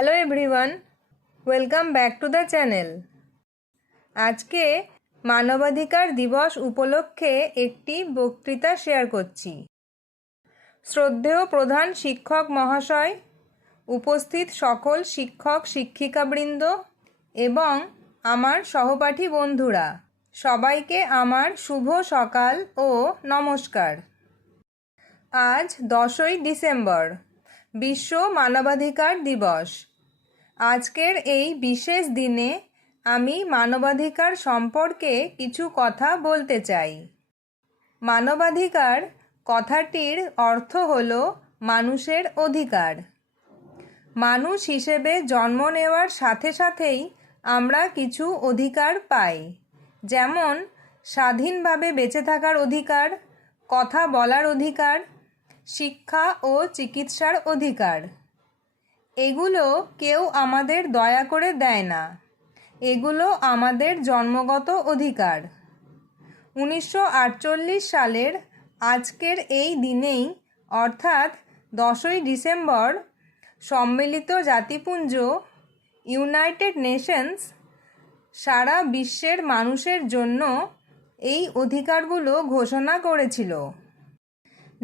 Hello everyone welcome back to the channel আজকে মানবাধিকার দিবস উপলক্ষে একটি বক্তৃতা শেয়ার করছি। শ্রদ্ধেয় প্রধান শিক্ষক মহাশয়, উপস্থিত সকল শিক্ষক, শিক্ষিকাবৃন্দ এবং আমার সহপাঠী বন্ধুরা, সবাইকে আমার শুভ সকাল ও নমস্কার। আজ দশই ডিসেম্বর, বিশ্ব মানবাধিকার দিবস। আজকের এই বিশেষ দিনে আমি মানবাধিকার সম্পর্কে কিছু কথা বলতে চাই। মানবাধিকার কথাটির অর্থ হল মানুষের অধিকার। মানুষ হিসেবে জন্ম নেওয়ার সাথে সাথেই আমরা কিছু অধিকার পাই। যেমন, স্বাধীনভাবে বেঁচে থাকার অধিকার, কথা বলার অধিকার, শিক্ষা ও চিকিৎসার অধিকার। এগুলো কেউ আমাদের দয়া করে দেয় না। এগুলো আমাদের জন্মগত অধিকার। উনিশশো আটচল্লিশ সালের আজকের এই দিনেই, অর্থাৎ দশই ডিসেম্বর, সম্মিলিত জাতিপুঞ্জ, ইউনাইটেড নেশনস, সারা বিশ্বের মানুষের জন্য এই অধিকারগুলো ঘোষণা করেছিল।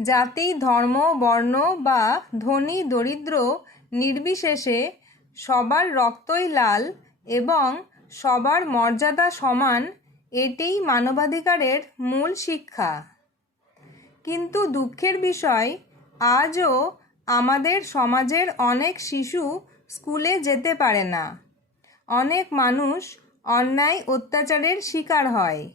জাতি, ধর্ম, বর্ণ বা ধনী, দরিদ্র নির্বিশেষে সবার রক্তই লাল এবং সবার মর্যাদা সমান, এটিই মানবাধিকারের মূল শিক্ষা। কিন্তু দুঃখের বিষয়, আজও আমাদের সমাজের অনেক শিশু স্কুলে যেতে পারে না। অনেক মানুষ অন্যায় অত্যাচারের শিকার হয়।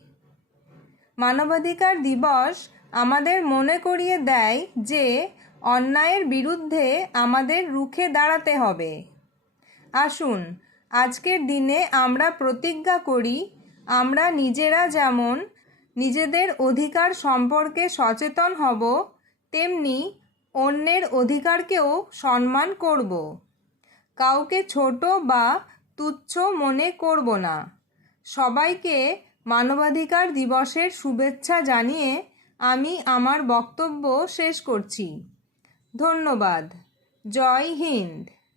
মানবাধিকার দিবস আমাদের মনে করিয়ে দেয় যে অন্যায়ের বিরুদ্ধে আমাদের রুখে দাঁড়াতে হবে। আসুন, আজকের দিনে আমরা প্রতিজ্ঞা করি, আমরা নিজেরা যেমন নিজেদের অধিকার সম্পর্কে সচেতন হব, তেমনি অন্যের অধিকারকেও সম্মান করব। কাউকে ছোট বা তুচ্ছ মনে করব না। সবাইকে মানবাধিকার দিবসের শুভেচ্ছা জানিয়ে আমি আমার বক্তব্য শেষ করছি। ধন্যবাদ। জয় হিন্দ।